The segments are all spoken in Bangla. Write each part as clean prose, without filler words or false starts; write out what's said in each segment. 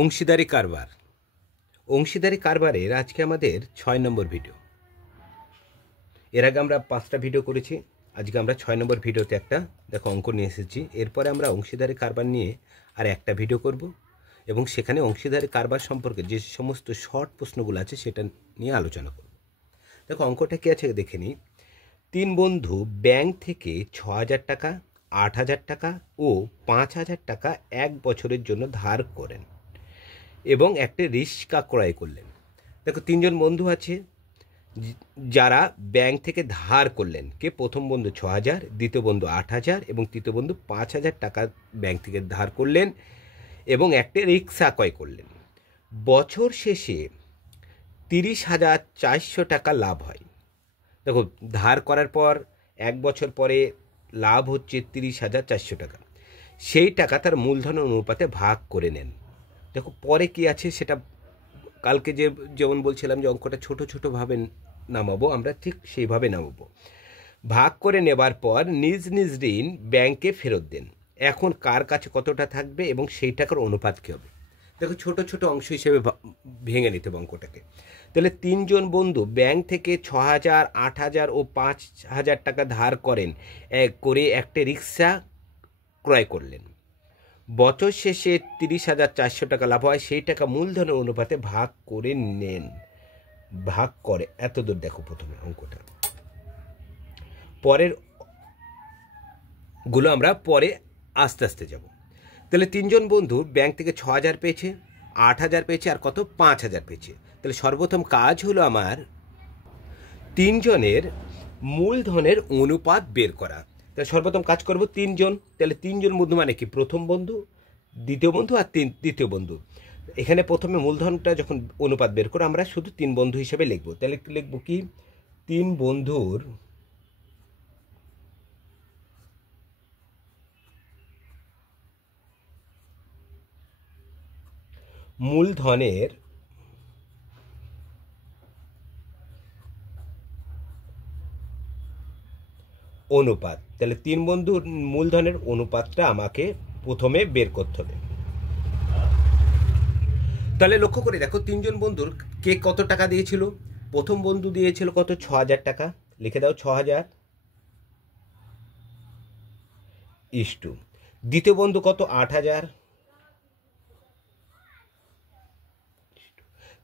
অংশীদারি কারবার। অংশীদারি কারবারের আজকে আমাদের 6 নম্বর ভিডিও। এর আগে আমরা 5টা ভিডিও করেছি, আজকে আমরা 6 নম্বর ভিডিওতে একটা অঙ্ক নিয়ে এসেছি। এরপরে আমরা অংশীদারি কারবার নিয়ে আর একটা ভিডিও করব এবং সেখানে অংশীদারি কারবার সম্পর্কে যে সমস্ত শর্ট প্রশ্নগুলো আছে সেটা নিয়ে আলোচনা করব। অঙ্কটা কী আছে দেখে নিই। 3 বন্ধু ব্যাংক থেকে 6,000 টাকা, 8,000 টাকা ও 5,000 টাকা 1 বছরের জন্য ধার করেন এবং একটা রিক্সা ক্রয় করলেন। 3 জন বন্ধু আছে যারা ব্যাংক থেকে ধার করলেন। কে? প্রথম বন্ধু 6,000, দ্বিতীয় বন্ধু 8,000 এবং তৃতীয় বন্ধু 5,000 টাকা ব্যাংক থেকে ধার করলেন এবং একটা রিক্সা ক্রয় করলেন। বছর শেষে 30,400 টাকা লাভ হয়। ধার করার পর 1 বছর পরে লাভ হচ্ছে 30,400 টাকা। সেই টাকা তার মূলধন অনুপাতে ভাগ করে নেন। পরে কি আছে সেটা কালকে যেমন বলছিলাম যে অঙ্কটা ছোট ছোটোভাবে নামাবো, আমরা ঠিক সেইভাবে নামাবো। ভাগ করে নেবার পর নিজ নিজ ঋণ ব্যাংকে ফেরত দেন। এখন কার কাছে কতটা থাকবে এবং সেই টাকার অনুপাত কী হবে? ছোট ছোট অংশ হিসেবে ভেঙে নিতে হবে অঙ্কটাকে। তাহলে 3 জন বন্ধু ব্যাংক থেকে 6,000, 8,000 ও 5,000 টাকা ধার করেন করে একটা রিক্সা ক্রয় করলেন। বছর শেষে 30,400 টাকা লাভ হয়। সেই টাকা মূলধনের অনুপাতে ভাগ করে নেন। ভাগ করে এত দূর প্রথমে অঙ্কটা, পরের গুলো আমরা পরে আস্তে আস্তে যাব। তাহলে 3 জন বন্ধু ব্যাংক থেকে 6,000 পেয়েছে, 8,000 পেয়েছে আর কত 5,000 পেয়েছে। তাহলে সর্বপ্রথম কাজ হলো আমার 3 জনের মূলধনের অনুপাত বের করা। তাহলে সর্বপ্রথম কাজ করব 3 জন। তাহলে 3 জন বন্ধু মানে কি? প্রথম বন্ধু, দ্বিতীয় বন্ধু আর তৃতীয় বন্ধু। এখানে প্রথমে মূলধনটা যখন অনুপাত বের করে আমরা শুধু 3 বন্ধু হিসেবে লিখব। তাহলে লিখব কি? 3 বন্ধুর মূলধনের অনুপাত। তাহলে 3 বন্ধুর মূলধনের অনুপাতটা আমাকে প্রথমে বের করতে হবে। তাহলে লক্ষ্য করে দেখো 3 জন বন্ধুর কে কত টাকা দিয়েছিল। প্রথম বন্ধু দিয়েছিল কত? 6,000 টাকা। লিখে দাও 6,000 ইস্টু। দ্বিতীয় বন্ধু কত? 8,000।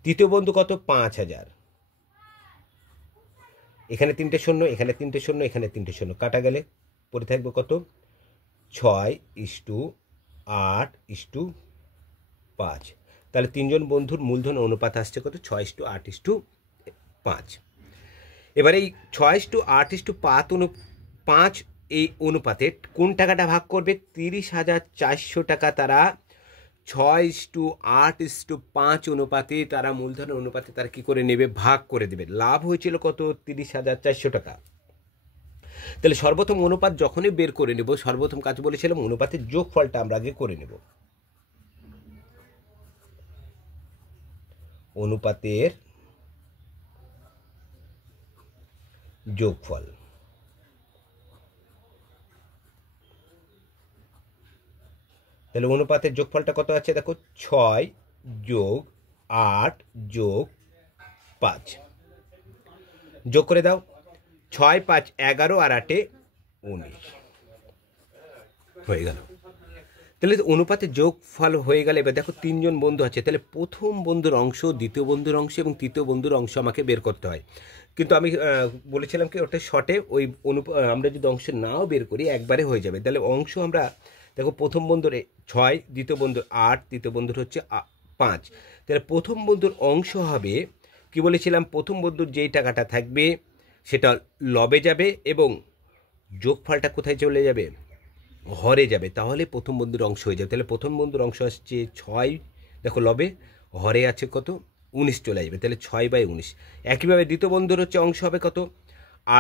তৃতীয় বন্ধু কত? 5,000। এখানে 3টে শূন্য, এখানে 3টে শূন্য, এখানে 3টে শূন্য, কাটা গেলে পড়ে থাকবে কত? 6:8:5। তাহলে 3 জন বন্ধুর মূলধন অনুপাত আসছে কত? 6:8:5। এবার এই 6:8:5 এই অনুপাতে কোন টাকাটা ভাগ করবে? 30,400 টাকা তারা 6:8:5 অনুপাতে তারা মূলধনের অনুপাতে তারা কি করে নেবে? ভাগ করে দেবে। লাভ হয়েছিল কত? 30,400 টাকা। তাহলে সর্বপ্রথম অনুপাত যখনই বের করে নেব, সর্বপ্রথম কাজ বলেছিলাম অনুপাতের যোগফলটা আমরা আগে করে নেব। অনুপাতের যোগফল। তাহলে অনুপাতের যোগফলটা কত আছে? দেখো 6 + 8 + 5 যোগ করে দাও। 6 5 11 আর 8 19 হয়ে গেল। তাহলে অনুপাতের যোগফল হয়ে গেলে এবার দেখো 3 জন বন্ধু আছে। তাহলে প্রথম বন্ধুর অংশ, দ্বিতীয় বন্ধুর অংশ এবং তৃতীয় বন্ধুর অংশ আমাকে বের করতে হয়। কিন্তু আমি বলেছিলাম কি ওটা শর্টে ওই আমরা যদি অংশ নাও বের করি একবারে হয়ে যাবে। তাহলে অংশ আমরা দেখো প্রথম বন্ধুর 6, দ্বিতীয় বন্ধুর 8, তৃতীয় বন্ধুর হচ্ছে 5। তাহলে প্রথম বন্ধুর অংশ হবে কি বলেছিলাম? প্রথম বন্ধুর যেই টাকাটা থাকবে সেটা লবে যাবে এবং যোগফলটা কোথায় চলে যাবে? হরে যাবে। তাহলে প্রথম বন্ধুর অংশ হয়ে যাবে। তাহলে প্রথম বন্ধুর অংশ আসছে 6, দেখো লবে, হরে আছে কত? 19 চলে যাবে। তাহলে 6/19। একইভাবে দ্বিতীয় বন্ধুর হচ্ছে অংশ হবে কত?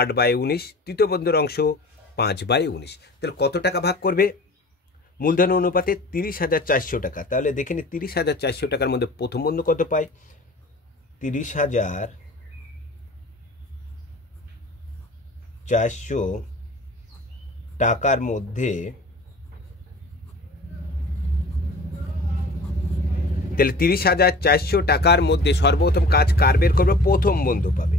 8/19। তৃতীয় বন্ধুর অংশ 5/19। তাহলে কত টাকা ভাগ করবে? মূলধন অনুপাতে 30,400 টাকা। তাহলে দেখে নি 30,400 টাকার মধ্যে প্রথম বন্ধু কত পায়? 30,400 টাকার মধ্যে তাহলে 30,400 টাকার মধ্যে সর্বপ্রথম কাজ কার বের করবে? প্রথম বন্ধু পাবে।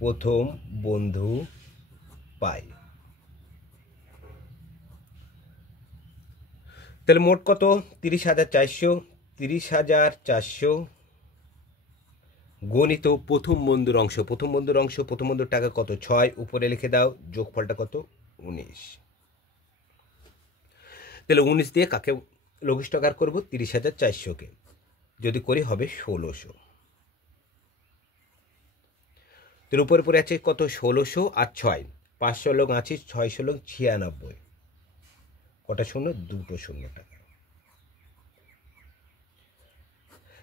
প্রথম বন্ধু পায়। তাহলে মোট কত? 30,400। 30,400 গণিত প্রথম বন্ধুর অংশ। প্রথম বন্ধুর অংশ, প্রথম বন্ধুর টাকা কত? 6। উপরে লিখে দাও। যোগফলটা কত? 19। তাহলে 19 দিয়ে কাকে লঘিষ্ঠকার করবো? 30,400-কে। যদি করি হবে 1600। তাহলে উপরে পরে আছে কত? 1600 আর 6। 500 লোক আছে, 600 লোক 96। কটা শূন্য? 2টো শূন্য টাকা।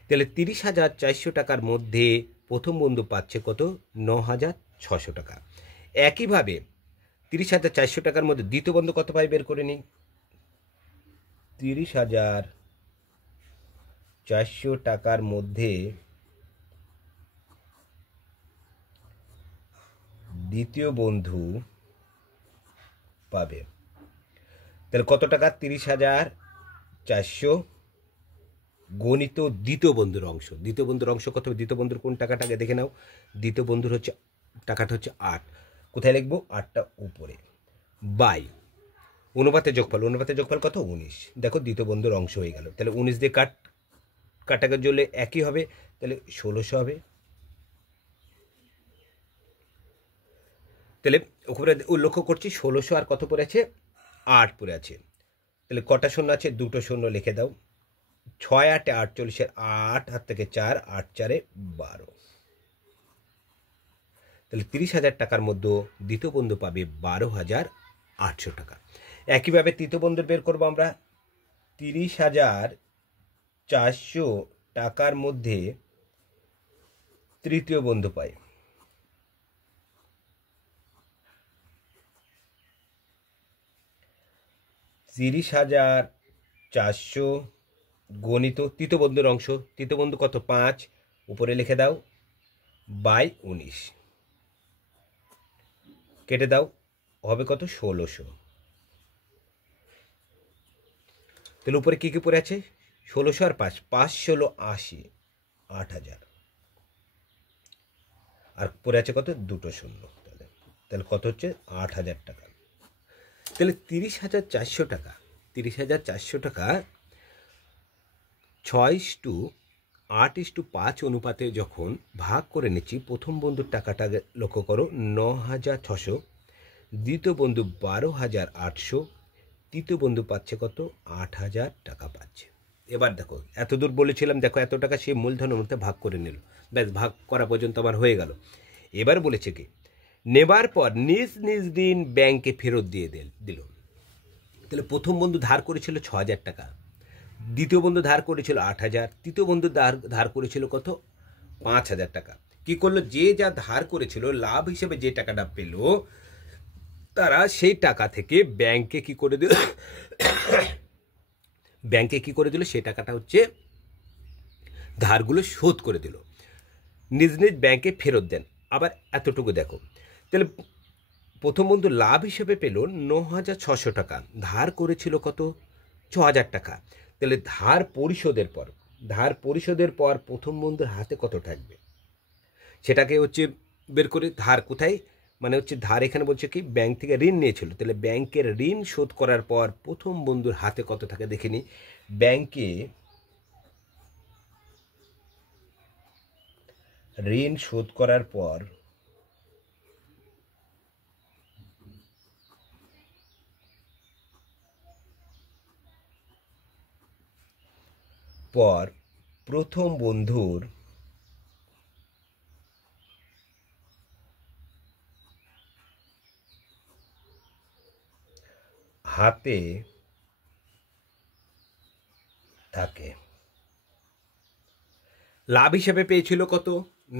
তাহলে 30,400 টাকার মধ্যে প্রথম বন্ধু পাচ্ছে কত? 9,600 টাকা। একইভাবে 30,400 টাকার মধ্যে দ্বিতীয় বন্ধু কত পাই বের করে নিই। 30,400 টাকার মধ্যে দ্বিতীয় বন্ধু পাবে। তাহলে কত টাকা? 30,400 গণিত দ্বিতীয় বন্ধুর অংশ। দ্বিতীয় বন্ধুর অংশ কত? দ্বিতীয় বন্ধুর কোন টাকাটাকে দেখে নাও। দ্বিতীয় বন্ধুর হচ্ছে টাকাটা হচ্ছে 8। কোথায় লিখবো? 8টা উপরে। বাই অনুপাতের যোগফল। অনুপাতের যোগফল কত? 19। দেখো দ্বিতীয় বন্ধুর অংশ হয়ে গেল। তাহলে 19 দিয়ে কাটাকে জলে একই হবে। তাহলে 1600 হবে। তাহলে উপরে লক্ষ্য করছি 1600 আর কত পড়ে আছে? 8 পড়ে আছে। তাহলে কটা শূন্য আছে? 2টো শূন্য লিখে দাও। 6 8 48, 8 হাত থেকে 4, 8 4 12। তাহলে 30,000 টাকার মধ্যে দ্বিতীয় বন্ধু পাবে 12,800 টাকা। একইভাবে তৃতীয় বন্ধুর বের করবো আমরা। 30,400 টাকার মধ্যে তৃতীয় বন্ধু পাই। তিরিশ হাজার 400 গণিত তৃতীয় বন্ধুর অংশ। তৃতীয় বন্ধু কত? 5। উপরে লিখে দাও বাই 19। কেটে দাও, হবে কত? 1600। তাহলে উপরে কি কি পড়ে আছে? 1600 আর 5, 5 16 80, 8,000। আর পড়ে আছে কত? 2টো শূন্য। তাহলে কত হচ্ছে? 8,000 টাকা। তাহলে 30,400 টাকা, 30,400 টাকা 6:8:5 অনুপাতে যখন ভাগ করে নিচ্ছি, প্রথম বন্ধুর টাকাটা লক্ষ্য করো 9,600, দ্বিতীয় বন্ধু 12,800, তৃতীয় বন্ধু পাচ্ছে কত? 8,000 টাকা পাচ্ছে। এবার দেখো এতদূর বলেছিলাম, দেখো এত টাকা সে মূলধনের মধ্যে ভাগ করে নিল। ব্যাস ভাগ করা পর্যন্ত আমার হয়ে গেল। এবার বলেছে কি, নেবার পর নিজ নিজ ঋণ ব্যাংকে ফেরত দিয়ে দিল। তাহলে প্রথম বন্ধু ধার করেছিল 6,000 টাকা, দ্বিতীয় বন্ধু ধার করেছিল 8,000, তৃতীয় বন্ধু ধার করেছিল কত? 5,000 টাকা। কি করলো? যে যা ধার করেছিল লাভ হিসেবে যে টাকাটা পেল, তারা সেই টাকা থেকে ব্যাংকে কি করে দিল? ব্যাংকে কি করে দিল? সেই টাকাটা হচ্ছে ধারগুলো শোধ করে দিল, নিজ নিজ ব্যাংকে ফেরত দেন। আবার এতটুকু দেখো, তাহলে প্রথম বন্ধু লাভ হিসেবে পেল 9,600 টাকা, ধার করেছিল কত? 6,000 টাকা। তাহলে ধার পরিশোধের পর প্রথম বন্ধুর হাতে কত থাকবে সেটাকে হচ্ছে বের করে। ধার কোথায়? মানে হচ্ছে ধার এখানে বলছে কি, ব্যাংক থেকে ঋণ নিয়েছিল। তাহলে ব্যাংকের ঋণ শোধ করার পর প্রথম বন্ধুর হাতে কত থাকে দেখে নি। ব্যাংকে ঋণ শোধ করার পর প্রথম বন্ধুর হাতে থাকে। লাভ হিসেবে পেয়েছিল কত?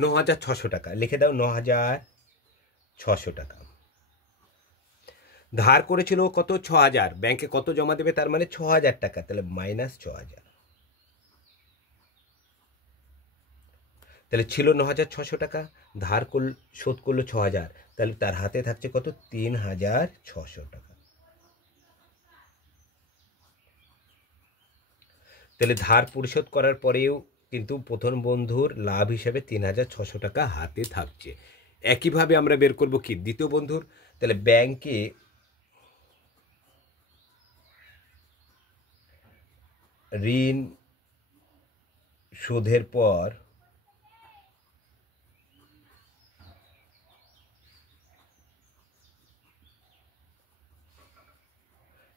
9,600 টাকা। লিখে দাও 9,600 টাকা। ধার করেছিল কত? 6,000। ব্যাংকে কত জমা দেবে? তার মানে 6,000 টাকা। তাহলে মাইনাস 6,000। তাহলে ছিল 9,600 টাকা, ধার শোধ করলো 6,000, তাহলে তার হাতে থাকছে কত? 3,600 টাকা। তাহলে ধার পরিশোধ করার পরেও কিন্তু প্রথম বন্ধুর লাভ হিসাবে 3,600 টাকা হাতে থাকছে। একইভাবে আমরা বের করব কি দ্বিতীয় বন্ধুর। তাহলে ব্যাংকে ঋণ শোধের পর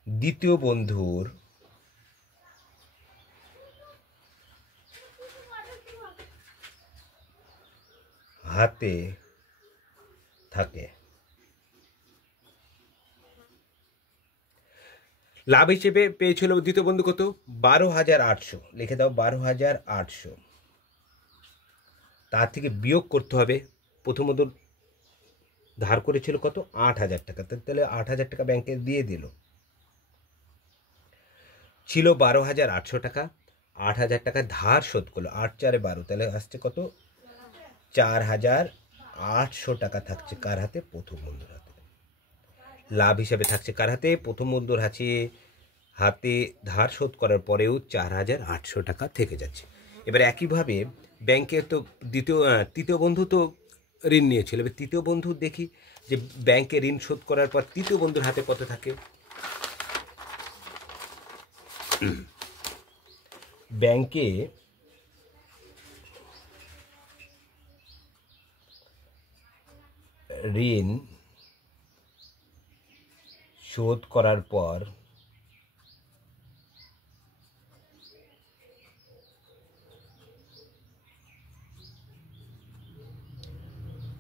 দ্বিতীয় বন্ধুর হাতে থাকে। লাভ হিসেবে পেয়েছিল দ্বিতীয় বন্ধু কত? 12,800। লিখে দাও 12,800। তার থেকে বিয়োগ করতে হবে প্রথম বন্ধু ধার করেছিল কত? 8,000 টাকা। তাহলে 8,000 টাকা ব্যাংকে দিয়ে দিল। ছিল 12,800 টাকা, 8,000 টাকা ধার শোধ করলো। 8 4 12, তাহলে আসছে কত? 4,800 টাকা থাকছে কার হাতে? প্রথম বন্ধুর হাতে। লাভ হিসাবে থাকছে কার হাতে? প্রথম বন্ধুর হাতে ধার শোধ করার পরেও 4,800 টাকা থেকে যাচ্ছে। এবার একইভাবে ব্যাংকে তো তৃতীয় বন্ধু তো ঋণ নিয়েছিল। এবার তৃতীয় বন্ধু দেখি যে ব্যাংকে ঋণ শোধ করার পর তৃতীয় বন্ধুর হাতে কত থাকে। ব্যাংকে ঋণ শোধ করার পর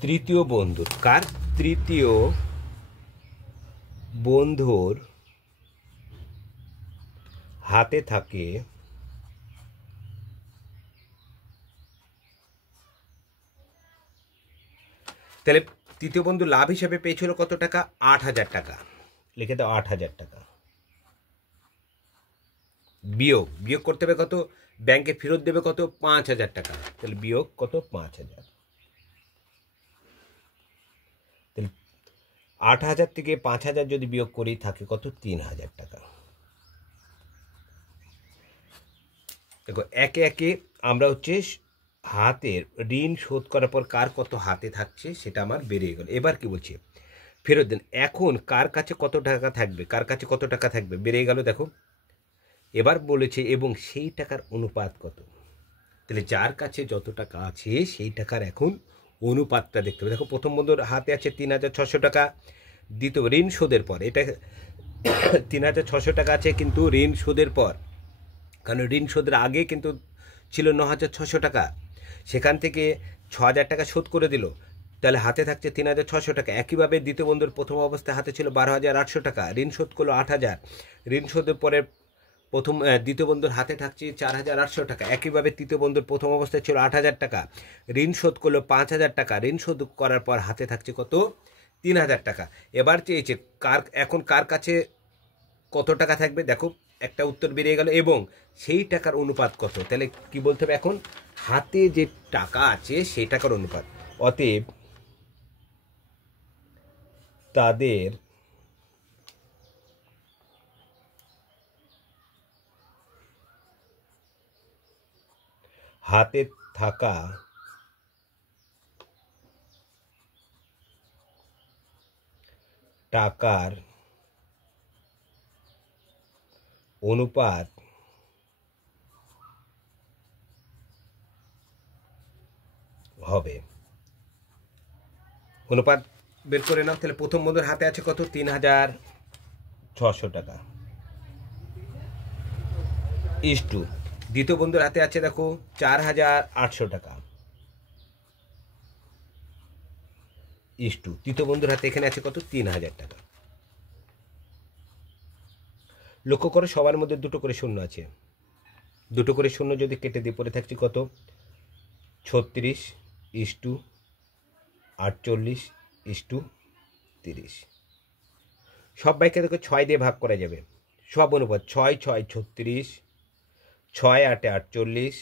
তৃতীয় বন্ধুর তৃতীয় বন্ধুর হাতে থাকে তাহলে তৃতীয় বন্ধু লাভ হিসেবে পেয়েছিল কত টাকা? 8,000 টাকা। লিখে দাও 8,000 টাকা। বিয়োগ করতে হবে কত? ব্যাংকে ফেরত দেবে কত? 5,000 টাকা। তাহলে বিয়োগ কত? 5,000। তাহলে 8,000 থেকে 5,000 যদি বিয়োগ করি থাকে কত? 3,000 টাকা। দেখো একে একে আমরা হাতের ঋণ শোধ করার পর কার কত হাতে থাকছে সেটা আমার বেরিয়ে গেল। এবার কি বলছে? ফেরত দেন। এখন কার কাছে কত টাকা থাকবে? কার কাছে কত টাকা থাকবে বেরিয়ে গেল। দেখো এবার বলেছে এবং সেই টাকার অনুপাত কত। তাহলে যার কাছে যত টাকা আছে সেই টাকার এখন অনুপাতটা দেখতে হবে। দেখো প্রথম বন্ধুর হাতে আছে 3,600 টাকা। দ্বিতীয় ঋণ শোধের পর এটা 3,600 টাকা আছে, কিন্তু ঋণ শোধের পর, কারণ ঋণ শোধের আগে কিন্তু ছিল 9,600 টাকা, সেখান থেকে 6,000 টাকা শোধ করে দিল, তাহলে হাতে থাকছে 3,600 টাকা। একইভাবে দ্বিতীয় বন্ধুর প্রথম অবস্থায় হাতে ছিল 12,800 টাকা, ঋণ শোধ করলো 8,000, ঋণ শোধের পরে দ্বিতীয় বন্ধুর হাতে থাকছে 4,800 টাকা। একইভাবে তৃতীয় বন্ধুর প্রথম অবস্থায় ছিল 8,000 টাকা, ঋণ শোধ করলো 5,000 টাকা, ঋণ শোধ করার পর হাতে থাকছে কত? 3,000 টাকা। এবার চেয়েছে এখন কার কাছে কত টাকা থাকবে। দেখো একটা উত্তর বেরিয়ে গেল এবং সেই টাকার অনুপাত কত। তাহলে কি বলতে হবে? এখন হাতে যে টাকা আছে সেই টাকার অনুপাত। অতএব তাদের হাতে থাকা টাকার অনুপাত হবে। অনুপাত বের করে নাও। তাহলে প্রথম বন্ধুর হাতে আছে কত? 3,600 টাকা ইস্টু দ্বিতীয় বন্ধুর হাতে আছে দেখো 4,800 টাকা ইস্টু তৃতীয় বন্ধুর হাতে এখানে আছে কত? 3,000 টাকা। লক্ষ্য করো সবার মধ্যে দুটো করে শূন্য আছে। দুটো করে শূন্য যদি কেটে দিয়ে পড়ে থাকছে কত? 36:48:30। সবাইকে দেখো 6 দিয়ে ভাগ করা যাবে। সব অনুপাত 6 6 36, 6 8 48,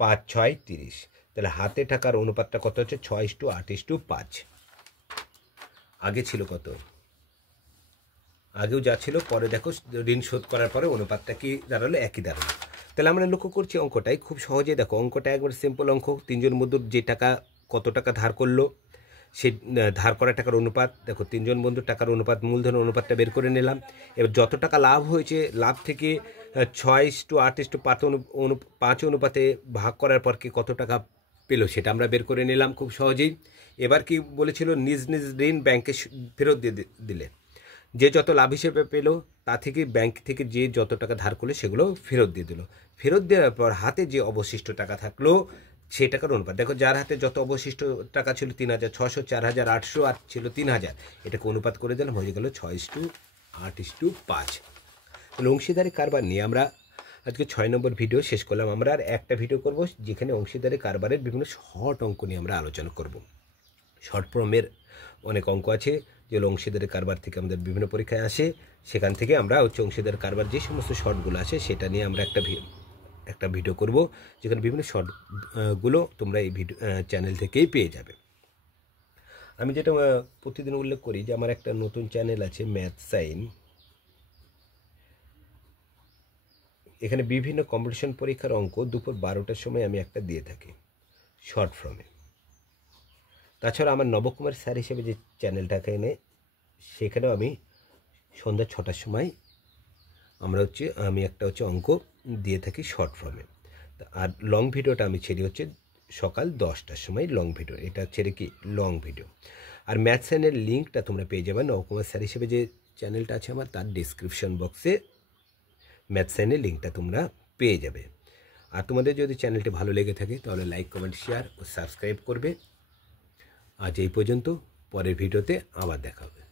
5 6 30। তাহলে হাতে টাকার অনুপাতটা কত হচ্ছে? 6:8:5। আগে ছিল কত? আগেও যা ছিল, পরে দেখো ঋণ শোধ করার পরে অনুপাতটা কি দাঁড়ালো? একই দাঁড়ালো। তাহলে আমরা লক্ষ্য করছি অঙ্কটাই খুব সহজে, দেখো অঙ্কটা একবার সিম্পল অঙ্ক। 3 জন বন্ধুর যে টাকা, কত টাকা ধার করলো, সে ধার করা টাকার অনুপাত, দেখো 3 জন বন্ধুর টাকার অনুপাত, মূলধন অনুপাতটা বের করে নিলাম। এবার যত টাকা লাভ হয়েছে, লাভ থেকে 6:8:5 অনুপাতে ভাগ করার পর কি কত টাকা পেলো সেটা আমরা বের করে নিলাম খুব সহজেই। এবার কি বলেছিল, নিজ নিজ ঋণ ব্যাংকে ফেরত দিয়ে দিলে, যে যত লাভ হিসেবে পেলো তা থেকে ব্যাংক থেকে যে যত টাকা ধার করলো সেগুলো ফেরত দিয়ে দিল। ফেরত দেওয়ার পর হাতে যে অবশিষ্ট টাকা থাকলো সেই টাকার অনুপাত, দেখো যার হাতে যত অবশিষ্ট টাকা ছিল 3,600, 4,800 আর ছিল 3,000, এটাকে অনুপাত করে দিলাম, হয়ে গেল 6:8:5। তাহলে অংশীদারি কারবার নিয়ে আমরা আজকে 6 নম্বর ভিডিও শেষ করলাম। আমরা আর একটা ভিডিও করব যেখানে অংশীদারি কারবারের বিভিন্ন শর্ট অঙ্ক নিয়ে আমরা আলোচনা করব। শর্ট ফর্মের অনেক অঙ্ক আছে যেগুলো অংশীদারি কারবার থেকে আমাদের বিভিন্ন পরীক্ষায় আসে, সেখান থেকে আমরা অংশীদারি কারবার যে সমস্ত শর্টগুলো আসে সেটা নিয়ে আমরা একটা ভিডিও করব, যেখানে বিভিন্ন শর্টগুলো তোমরা এই ভিডিও চ্যানেল থেকেই পেয়ে যাবে। আমি যেটা প্রতিদিন উল্লেখ করি যে আমার একটা নতুন চ্যানেল আছে ম্যাথ সাইন, এখানে বিভিন্ন কম্পিটিশন পরীক্ষার অঙ্ক দুপুর 12টার সময় আমি একটা দিয়ে থাকি শর্ট ফর্মে। তাছাড়া আমার নবকুমার স্যার হিসেবে যে চ্যানেলটা এখানে, সেখানেও আমি সন্ধ্যা 6টার সময় আমি একটা অঙ্ক দিয়ে থাকি শর্ট ফর্মে। আর লং ভিডিওটা আমি ছেড়ে সকাল 10টার সময় লং ভিডিও, এটা ছেড়ে কি লং ভিডিও। আর ম্যাথ সাইনের লিঙ্কটা তোমরা পেয়ে যাবে নবকুমার স্যার হিসেবে যে চ্যানেলটা আছে আমার, তার ডিসক্রিপশন বক্সে ম্যাথ সাইনের লিঙ্কটা তোমরা পেয়ে যাবে। আর তোমাদের যদি চ্যানেলটি ভালো লেগে থাকে তাহলে লাইক, কমেন্ট, শেয়ার ও সাবস্ক্রাইব করবে। আজ এই পর্যন্ত, পরের ভিডিওতে আবার দেখা হবে।